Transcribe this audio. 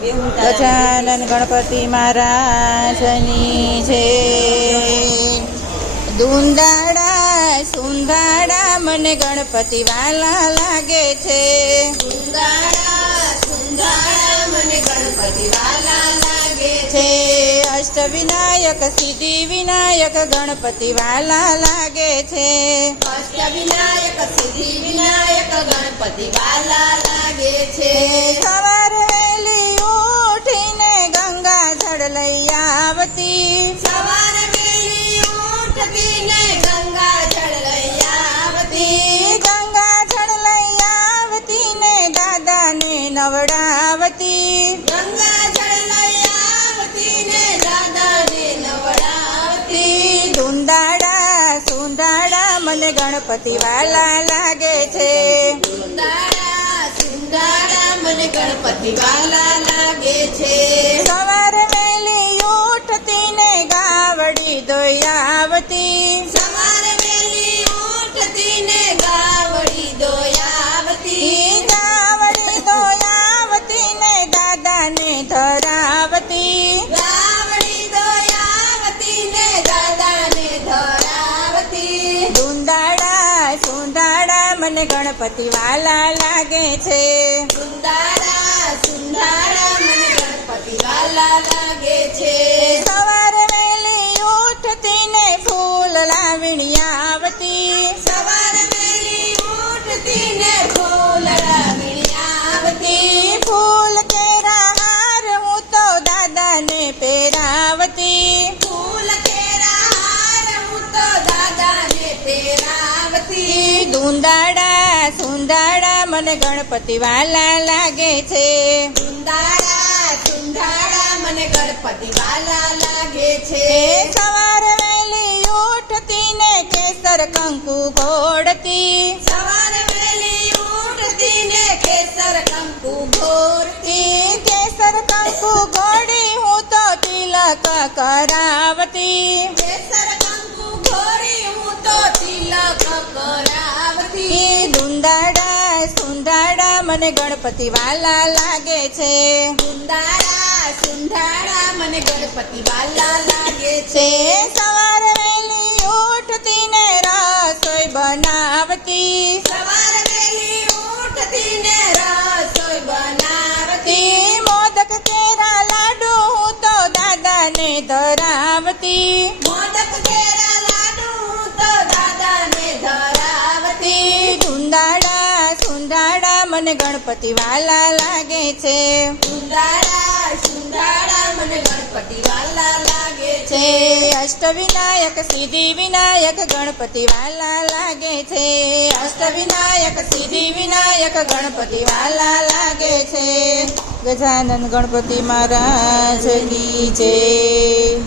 ગજાનન ગણપતિ મહારાજની છે. દુંદાળા સુંદાળા મને ગણપતિ વાલા લાગે છે. દુંદાળા સુંદાળા મને ગણપતિ વાલા લાગે છે. અષ્ટવિનાયક સિદ્ધિ વિનાયક ગણપતિ વાલા લાગે છે. અષ્ટવિનાયક સિદ્ધિ વિનાયક ગણપતિ વાલા લાગે છે. સવારે વહેલી ઉઠીને ગંગા જળ લઈ આવતી. સવારે વહેલી ઉઠીને ગંગા જળ લઈ આવતી. ગંગા જળ લઈ આવતી ને દાદાને નવડાવતી. ગંગા જળ લઈ આવતી ને દાદાને નવડાવતી. દુંદાળા સુંદાળા મને ગણપતિ વાલા લાગે છે. દુંદાળા સુંદાળા મને ગણપતિ વાલા લાગે છે. સવારે વહેલી ઉઠતી ને ગાવડી દોઈ આવતી. સવારે વહેલી ઉઠતી ને ગાવડી દોયાવતી. ગાવડી દોઈ આવતી ને દાદાને ધરાવતી. ગાવડી દોયાવતી ને દાદાને ધરાવતી. દુંદાળા સુંદાળા મને ગણપતિ વાલા લાગે છે. સુંદાળા સુંદાળા મને ગણપતિ વાલા લાગે છે. સવારે વહેલી ઉઠતી ને ફૂલ લાવણી આવતી. સવારે વહેલી ઉઠતી ને ફૂલ લાવણી આવતી. ફૂલ કેરા હાર હું તો દાદાને પહેરાવતી. ફૂલ કેરા હાર હું તો દાદાને પહેરાવતી. દુંદાળા સુંદાળા મને ગણપતિ વાલા લાગે છે. સુંદાળા સુંદાળા મને ગણપતિ વાલા લાગે છે. સવારે વહેલી ઉઠતી ને કેસર કંકુ ઘોડતી. સવારે વહેલી ઉઠતી ને કેસર કંકુ ઘોરતી. કેસર કંકુ ઘોડી હું તો તિલક કરાવતી. કેસર કંકુ ઘોરી હું તો તિલક કરાવતી. દુંદાળા સુંદાળા મને ગણપતિ વાલા લાગે છે. સુંદાળા સુંદાળા મને ગણપતિ વાલા લાગે છે. સવારે વહેલી ઉઠતી ને રસોઈ બનાવતી. સવારે વહેલી ઉઠતી ને રસોઈ બનાવતી. મોદક કેરા લાડુ હું તો દાદાને ધરાવતી. મોદક કેરા લાડુ હું તો દાદાને ધરાવતી. સુંદાળા સુંદાળા મને ગણપતિ વાલા લાગે છે. સુંદાળા સુંદાળા મને ગણપતિ વાલા લાગે છે. અષ્ટવિનાયક સિદ્ધિ વિનાયક ગણપતિ વાલા લાગે છે. અષ્ટવિનાયક સિદ્ધિ વિનાયક ગણપતિ વાલા લાગે છે. ગજાનન ગણપતિ મહારાજ કી જય.